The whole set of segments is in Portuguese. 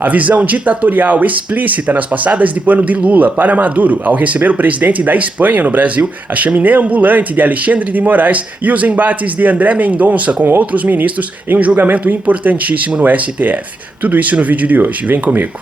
A visão ditatorial explícita nas passadas de pano de Lula para Maduro ao receber o presidente da Espanha no Brasil, a chaminé ambulante de Alexandre de Moraes e os embates de André Mendonça com outros ministros em um julgamento importantíssimo no STF. Tudo isso no vídeo de hoje. Vem comigo.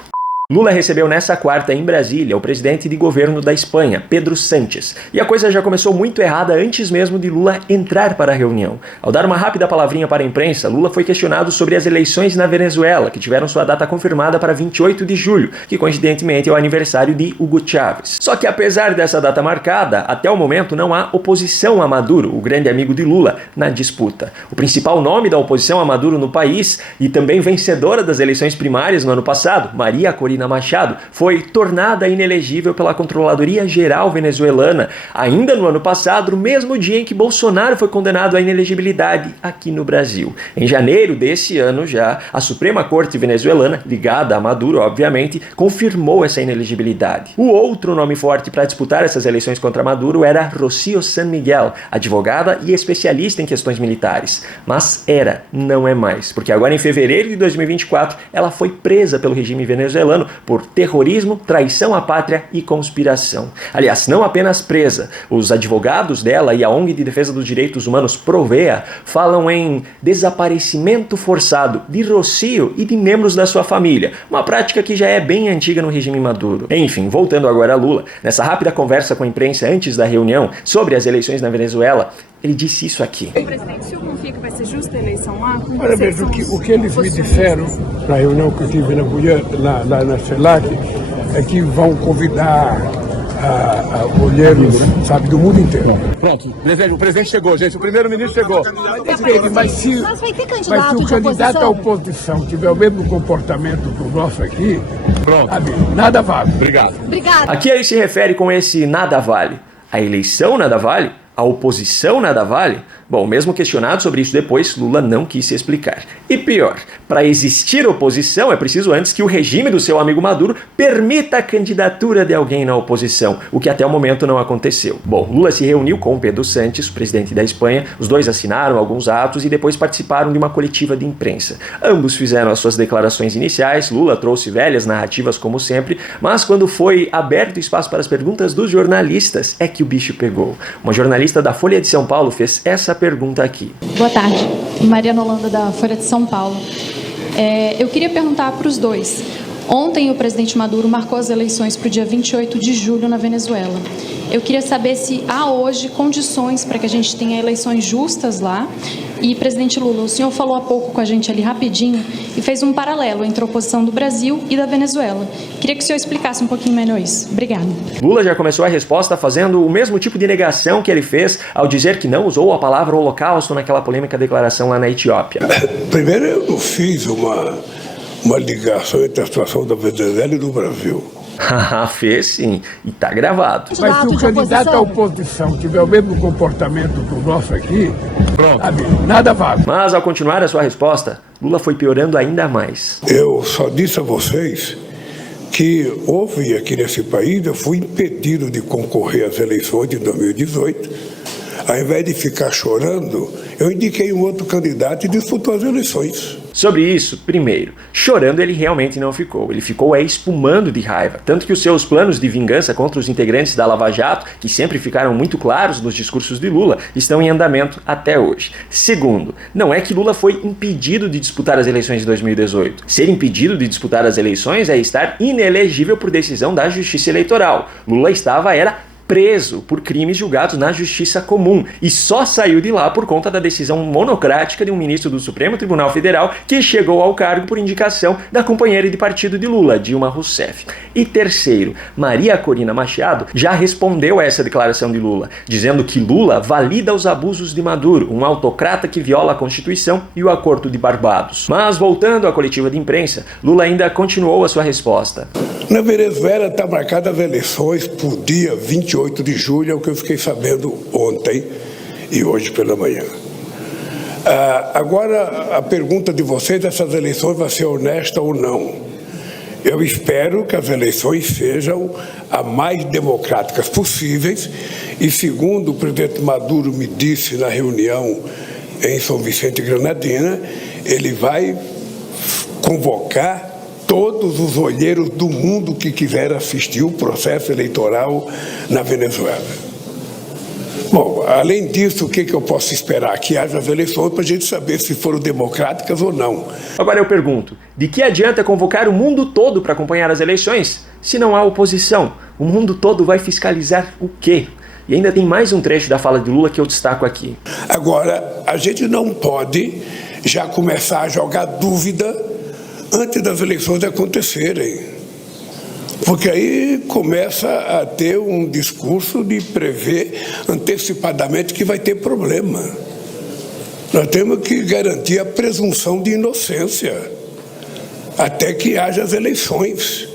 Lula recebeu nessa quarta em Brasília o presidente de governo da Espanha, Pedro Sánchez, e a coisa já começou muito errada antes mesmo de Lula entrar para a reunião. Ao dar uma rápida palavrinha para a imprensa, Lula foi questionado sobre as eleições na Venezuela, que tiveram sua data confirmada para 28 de julho, que coincidentemente é o aniversário de Hugo Chávez. Só que apesar dessa data marcada, até o momento não há oposição a Maduro, o grande amigo de Lula, na disputa. O principal nome da oposição a Maduro no país, e também vencedora das eleições primárias no ano passado, Maria Corina Machado, foi tornada inelegível pela Controladoria Geral venezuelana, ainda no ano passado, no mesmo dia em que Bolsonaro foi condenado à inelegibilidade aqui no Brasil. Em janeiro desse ano já, a Suprema Corte venezuelana, ligada a Maduro, obviamente, confirmou essa inelegibilidade. O outro nome forte para disputar essas eleições contra Maduro era Rocío San Miguel, advogada e especialista em questões militares. Mas era, não é mais, porque agora em fevereiro de 2024 ela foi presa pelo regime venezuelano por terrorismo, traição à pátria e conspiração. Aliás, não apenas presa, os advogados dela e a ONG de defesa dos direitos humanos Provea falam em desaparecimento forçado de Rocío e de membros da sua família, uma prática que já é bem antiga no regime Maduro. Enfim, voltando agora a Lula, nessa rápida conversa com a imprensa antes da reunião sobre as eleições na Venezuela, ele disse isso aqui. Presidente, o senhor confia que vai ser justa a eleição lá? Olha mesmo, o que eles me disseram na reunião que eu tive lá na CELAC é que vão convidar olheiros, sabe, do mundo inteiro. Pronto, o presidente chegou, gente, o primeiro-ministro chegou. Mas se o candidato à oposição tiver o mesmo comportamento que o nosso aqui, pronto, sabe, nada vale. Obrigado. Aqui ele se refere com esse nada vale. A eleição nada vale? A oposição nada vale? Bom, mesmo questionado sobre isso depois, Lula não quis se explicar. E pior, para existir oposição é preciso antes que o regime do seu amigo Maduro permita a candidatura de alguém na oposição, o que até o momento não aconteceu. Bom, Lula se reuniu com Pedro Sánchez, presidente da Espanha, os dois assinaram alguns atos e depois participaram de uma coletiva de imprensa. Ambos fizeram as suas declarações iniciais, Lula trouxe velhas narrativas como sempre, mas quando foi aberto espaço para as perguntas dos jornalistas, é que o bicho pegou. Uma jornalista da Folha de São Paulo fez essa pergunta aqui. Boa tarde, Mariana Holanda da Folha de São Paulo. Eu queria perguntar para os dois. Ontem o presidente Maduro marcou as eleições para o dia 28 de julho na Venezuela. Eu queria saber se há hoje condições para que a gente tenha eleições justas lá. E, presidente Lula, o senhor falou há pouco com a gente ali rapidinho e fez um paralelo entre a oposição do Brasil e da Venezuela. Queria que o senhor explicasse um pouquinho melhor isso. Obrigada. Lula já começou a resposta fazendo o mesmo tipo de negação que ele fez ao dizer que não usou a palavra holocausto naquela polêmica declaração lá na Etiópia. Primeiro, eu não fiz uma ligação entre a situação da Venezuela e do Brasil. Fez sim, e tá gravado. Mas se o candidato à oposição tiver o mesmo comportamento que o nosso aqui, pronto, sabe, nada vale. Mas ao continuar a sua resposta, Lula foi piorando ainda mais. Eu só disse a vocês que houve aqui nesse país, eu fui impedido de concorrer às eleições de 2018. Ao invés de ficar chorando, eu indiquei um outro candidato e disputou as eleições. Sobre isso, primeiro, chorando ele realmente não ficou. Ele ficou espumando de raiva. Tanto que os seus planos de vingança contra os integrantes da Lava Jato, que sempre ficaram muito claros nos discursos de Lula, estão em andamento até hoje. Segundo, não é que Lula foi impedido de disputar as eleições de 2018. Ser impedido de disputar as eleições é estar inelegível por decisão da Justiça Eleitoral. Lula era preso por crimes julgados na Justiça Comum e só saiu de lá por conta da decisão monocrática de um ministro do Supremo Tribunal Federal que chegou ao cargo por indicação da companheira de partido de Lula, Dilma Rousseff. E terceiro, Maria Corina Machado já respondeu a essa declaração de Lula, dizendo que Lula valida os abusos de Maduro, um autocrata que viola a Constituição e o Acordo de Barbados. Mas voltando à coletiva de imprensa, Lula ainda continuou a sua resposta. Na Venezuela está marcadas as eleições por dia 28 de julho, é o que eu fiquei sabendo ontem e hoje pela manhã. Agora, a pergunta de vocês, essas eleições vão ser honestas ou não? Eu espero que as eleições sejam as mais democráticas possíveis e, segundo o presidente Maduro me disse na reunião em São Vicente e Granadina, ele vai convocar todos os olheiros do mundo que quiser assistir o processo eleitoral na Venezuela. Bom, além disso, o que eu posso esperar? Que haja as eleições para a gente saber se foram democráticas ou não. Agora eu pergunto, de que adianta convocar o mundo todo para acompanhar as eleições se não há oposição? O mundo todo vai fiscalizar o quê? E ainda tem mais um trecho da fala de Lula que eu destaco aqui. Agora, a gente não pode já começar a jogar dúvida antes das eleições acontecerem. Porque aí começa a ter um discurso de prever antecipadamente que vai ter problema. Nós temos que garantir a presunção de inocência até que haja as eleições,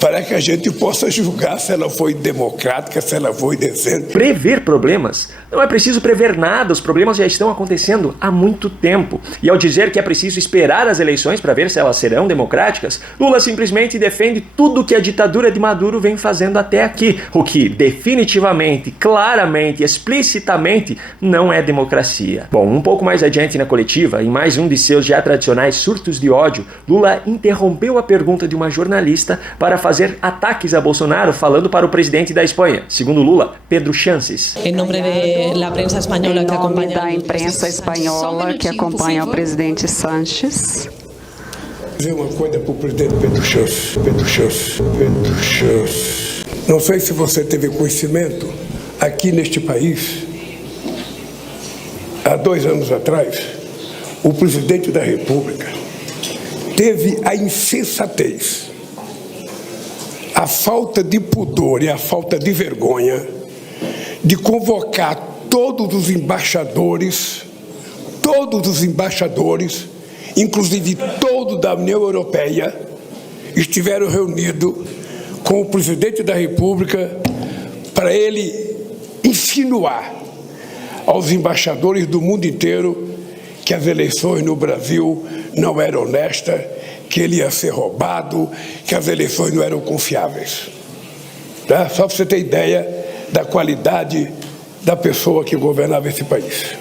para que a gente possa julgar se ela foi democrática, se ela foi decente. Prever problemas? Não é preciso prever nada, os problemas já estão acontecendo há muito tempo. E ao dizer que é preciso esperar as eleições para ver se elas serão democráticas, Lula simplesmente defende tudo que a ditadura de Maduro vem fazendo até aqui, o que definitivamente, claramente, explicitamente não é democracia. Bom, um pouco mais adiante na coletiva, em mais um de seus já tradicionais surtos de ódio, Lula interrompeu a pergunta de uma jornalista para fazer ataques a Bolsonaro, falando para o presidente da Espanha, segundo Lula, Pedro Sánchez. Em nome da imprensa espanhola que acompanha da imprensa espanhola que acompanha o presidente Sánchez. Dizer uma coisa para o presidente Pedro Sánchez. Não sei se você teve conhecimento, aqui neste país, há 2 anos atrás, o presidente da República teve a insensatez, a falta de pudor e a falta de vergonha de convocar todos os embaixadores, inclusive todos da União Europeia, estiveram reunidos com o presidente da República para ele insinuar aos embaixadores do mundo inteiro que as eleições no Brasil não eram honestas, que ele ia ser roubado, que as eleições não eram confiáveis. Tá? Só para você ter ideia da qualidade da pessoa que governava esse país.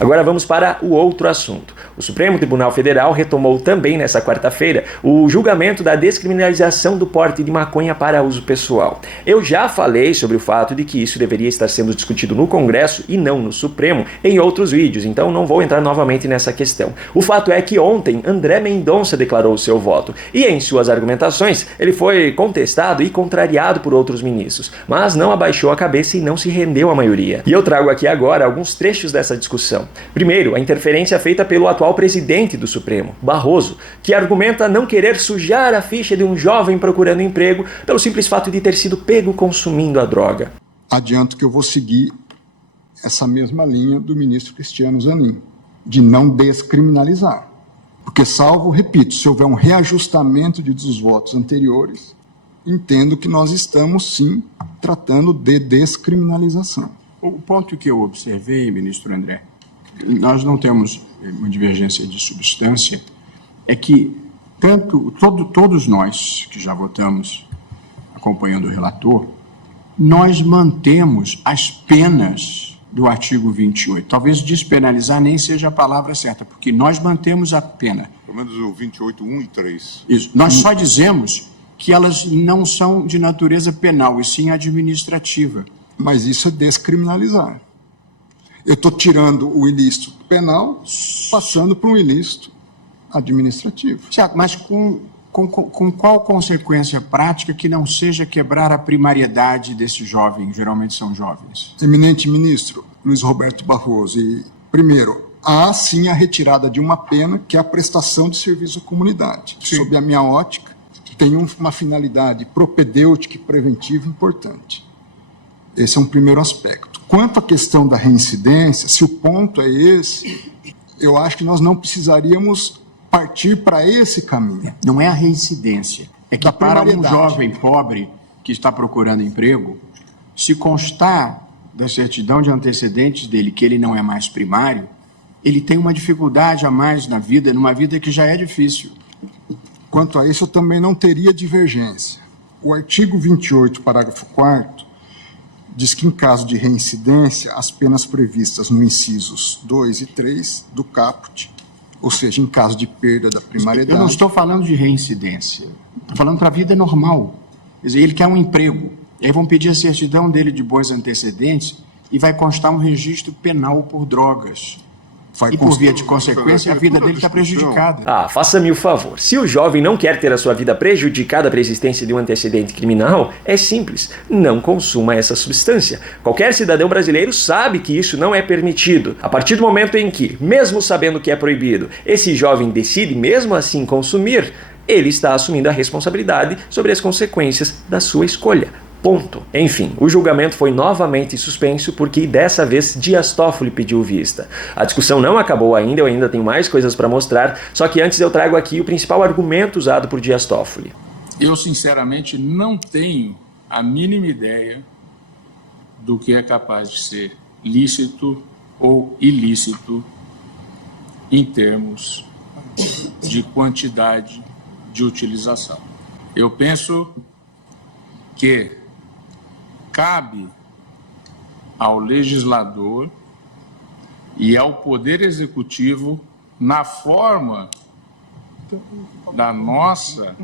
Agora vamos para o outro assunto. O Supremo Tribunal Federal retomou também nesta quarta-feira o julgamento da descriminalização do porte de maconha para uso pessoal. Eu já falei sobre o fato de que isso deveria estar sendo discutido no Congresso e não no Supremo em outros vídeos, então não vou entrar novamente nessa questão. O fato é que ontem André Mendonça declarou o seu voto e em suas argumentações ele foi contestado e contrariado por outros ministros, mas não abaixou a cabeça e não se rendeu à maioria. E eu trago aqui agora alguns trechos dessa discussão. Primeiro, a interferência feita pelo atual presidente do Supremo, Barroso, que argumenta não querer sujar a ficha de um jovem procurando emprego pelo simples fato de ter sido pego consumindo a droga. Adianto que eu vou seguir essa mesma linha do ministro Cristiano Zanin, de não descriminalizar. Porque salvo, repito, se houver um reajustamento dos votos anteriores, entendo que nós estamos, sim, tratando de descriminalização. O ponto que eu observei, ministro André, nós não temos uma divergência de substância, é que todos nós que já votamos acompanhando o relator, nós mantemos as penas do artigo 28. Talvez despenalizar nem seja a palavra certa, porque nós mantemos a pena. Pelo menos o 28, 1 e 3. Isso. Nós só dizemos que elas não são de natureza penal, e sim administrativa. Mas isso é descriminalizar. Eu estou tirando o ilícito penal, passando para um ilícito administrativo. Certo, mas com qual consequência prática que não seja quebrar a primariedade desse jovem, geralmente são jovens? Eminente ministro Luiz Roberto Barroso, primeiro, há sim a retirada de uma pena, que é a prestação de serviço à comunidade. Sim. Sob a minha ótica, tem uma finalidade propedêutica e preventiva importante. Esse é um primeiro aspecto. Quanto à questão da reincidência, se o ponto é esse, eu acho que nós não precisaríamos partir para esse caminho. Não é a reincidência. É que para um jovem pobre que está procurando emprego, se constar da certidão de antecedentes dele que ele não é mais primário, ele tem uma dificuldade a mais na vida, numa vida que já é difícil. Quanto a isso, eu também não teria divergência. O artigo 28, parágrafo 4º, diz que, em caso de reincidência, as penas previstas no incisos 2 e 3 do caput, ou seja, em caso de perda da primariedade. Eu não estou falando de reincidência, estou falando para a vida normal. Quer dizer, ele quer um emprego, e aí vão pedir a certidão dele de bons antecedentes e vai constar um registro penal por drogas. E por via de consequência, a vida dele está prejudicada. Ah, faça-me o favor. Se o jovem não quer ter a sua vida prejudicada pela existência de um antecedente criminal, é simples. Não consuma essa substância. Qualquer cidadão brasileiro sabe que isso não é permitido. A partir do momento em que, mesmo sabendo que é proibido, esse jovem decide mesmo assim consumir, ele está assumindo a responsabilidade sobre as consequências da sua escolha. Ponto. Enfim, o julgamento foi novamente suspenso porque dessa vez Dias Toffoli pediu vista. A discussão não acabou ainda, eu ainda tenho mais coisas para mostrar, só que antes eu trago aqui o principal argumento usado por Dias Toffoli. Eu, sinceramente, não tenho a mínima ideia do que é capaz de ser lícito ou ilícito em termos de quantidade de utilização. Eu penso que cabe ao legislador e ao Poder Executivo, na forma da nossa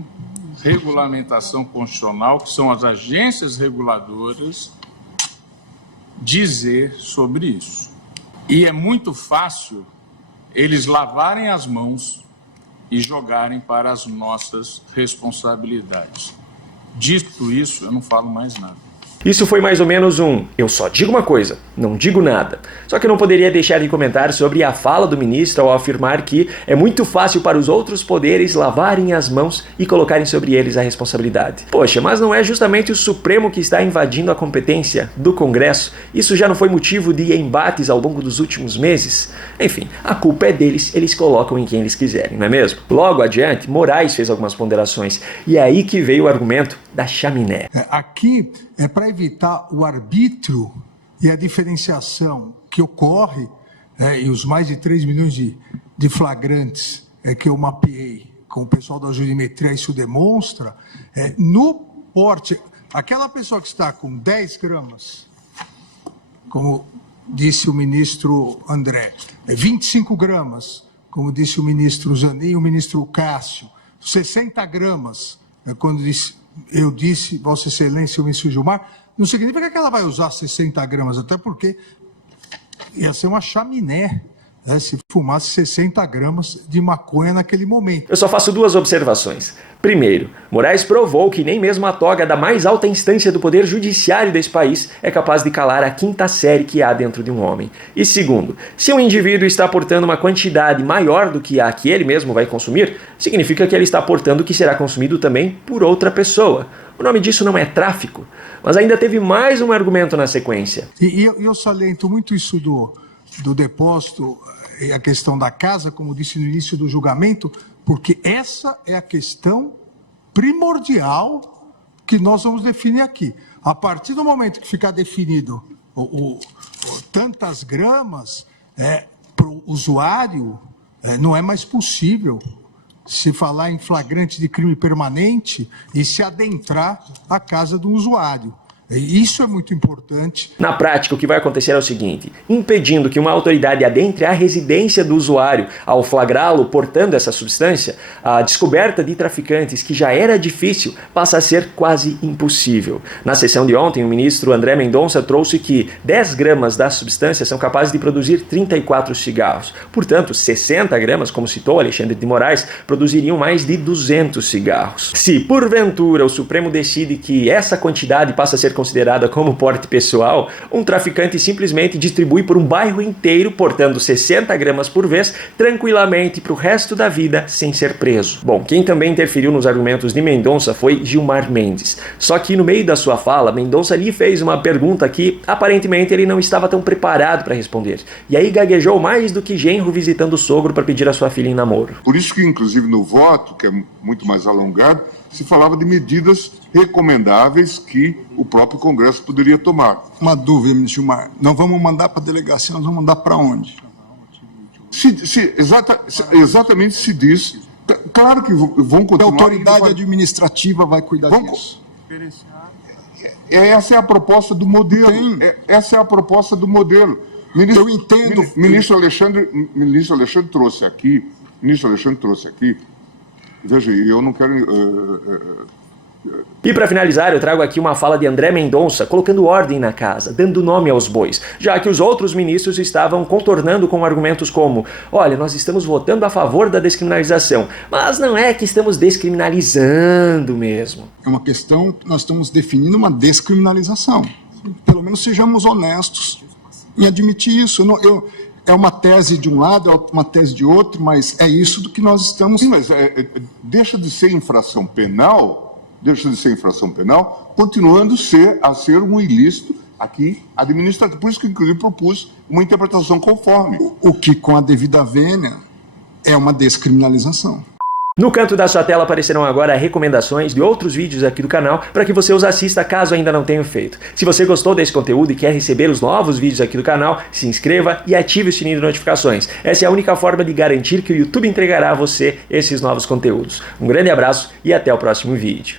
regulamentação constitucional, que são as agências reguladoras, dizer sobre isso. E é muito fácil eles lavarem as mãos e jogarem para as nossas responsabilidades. Dito isso, eu não falo mais nada. Isso foi mais ou menos um "eu só digo uma coisa, não digo nada". Só que eu não poderia deixar de comentar sobre a fala do ministro ao afirmar que é muito fácil para os outros poderes lavarem as mãos e colocarem sobre eles a responsabilidade. Poxa, mas não é justamente o Supremo que está invadindo a competência do Congresso? Isso já não foi motivo de embates ao longo dos últimos meses? Enfim, a culpa é deles, eles colocam em quem eles quiserem, não é mesmo? Logo adiante, Moraes fez algumas ponderações, e é aí que veio o argumento da chaminé. Aqui é para evitar o arbítrio e a diferenciação que ocorre, e os mais de 3 milhões de flagrantes que eu mapeei com o pessoal da jurimetria, isso demonstra, no porte, aquela pessoa que está com 10 gramas, como disse o ministro André, 25 gramas, como disse o ministro Zanin e o ministro Cássio, 60 gramas, quando eu disse, Vossa Excelência, o ministro Gilmar, não significa que ela vai usar 60 gramas, até porque ia ser uma chaminé, se fumasse 60 gramas de maconha naquele momento. Eu só faço 2 observações. Primeiro, Moraes provou que nem mesmo a toga da mais alta instância do poder judiciário desse país é capaz de calar a 5ª série que há dentro de um homem. E segundo, se um indivíduo está aportando uma quantidade maior do que a que ele mesmo vai consumir, significa que ele está aportando o que será consumido também por outra pessoa. O nome disso não é tráfico. Mas ainda teve mais um argumento na sequência. E eu saliento muito isso do depósito e a questão da casa, como disse no início do julgamento, porque essa é a questão primordial que nós vamos definir aqui. A partir do momento que ficar definido tantas gramas, para o usuário não é mais possível se falar em flagrante de crime permanente e se adentrar à casa do usuário. Isso é muito importante. Na prática, o que vai acontecer é o seguinte: impedindo que uma autoridade adentre à residência do usuário ao flagrá-lo portando essa substância, a descoberta de traficantes, que já era difícil, passa a ser quase impossível. Na sessão de ontem, o ministro André Mendonça trouxe que 10 gramas da substância são capazes de produzir 34 cigarros. Portanto, 60 gramas, como citou Alexandre de Moraes, produziriam mais de 200 cigarros. Se, porventura, o Supremo decide que essa quantidade passa a ser considerada como porte pessoal, um traficante simplesmente distribui por um bairro inteiro, portando 60 gramas por vez, tranquilamente para o resto da vida, sem ser preso. Bom, quem também interferiu nos argumentos de Mendonça foi Gilmar Mendes. Só que no meio da sua fala, Mendonça lhe fez uma pergunta que, aparentemente, ele não estava tão preparado para responder. E aí gaguejou mais do que genro visitando o sogro para pedir a sua filha em namoro. Por isso que, inclusive, no voto, que é muito mais alongado, se falava de medidas recomendáveis que o próprio Congresso poderia tomar. Uma dúvida, ministro Gilmar. Nós vamos mandar para a delegacia, nós vamos mandar para onde? Exatamente se diz. Claro que vão continuar. A autoridade administrativa vai cuidar disso. Essa é a proposta do modelo. Essa é a proposta do modelo. Eu entendo. Ministro Alexandre trouxe aqui O ministro Alexandre trouxe aqui, veja, eu não quero... E para finalizar, eu trago aqui uma fala de André Mendonça, colocando ordem na casa, dando nome aos bois, já que os outros ministros estavam contornando com argumentos como: olha, nós estamos votando a favor da descriminalização, mas não é que estamos descriminalizando mesmo. É uma questão que nós estamos definindo uma descriminalização. Pelo menos sejamos honestos em admitir isso. É uma tese de um lado, é uma tese de outro, mas é isso do que nós estamos... Sim, mas deixa de ser infração penal, continuando a ser um ilícito aqui administrativo. Por isso que, inclusive, propus uma interpretação conforme. O que, com a devida vênia, é uma descriminalização. No canto da sua tela aparecerão agora recomendações de outros vídeos aqui do canal para que você os assista caso ainda não tenha feito. Se você gostou desse conteúdo e quer receber os novos vídeos aqui do canal, se inscreva e ative o sininho de notificações. Essa é a única forma de garantir que o YouTube entregará a você esses novos conteúdos. Um grande abraço e até o próximo vídeo.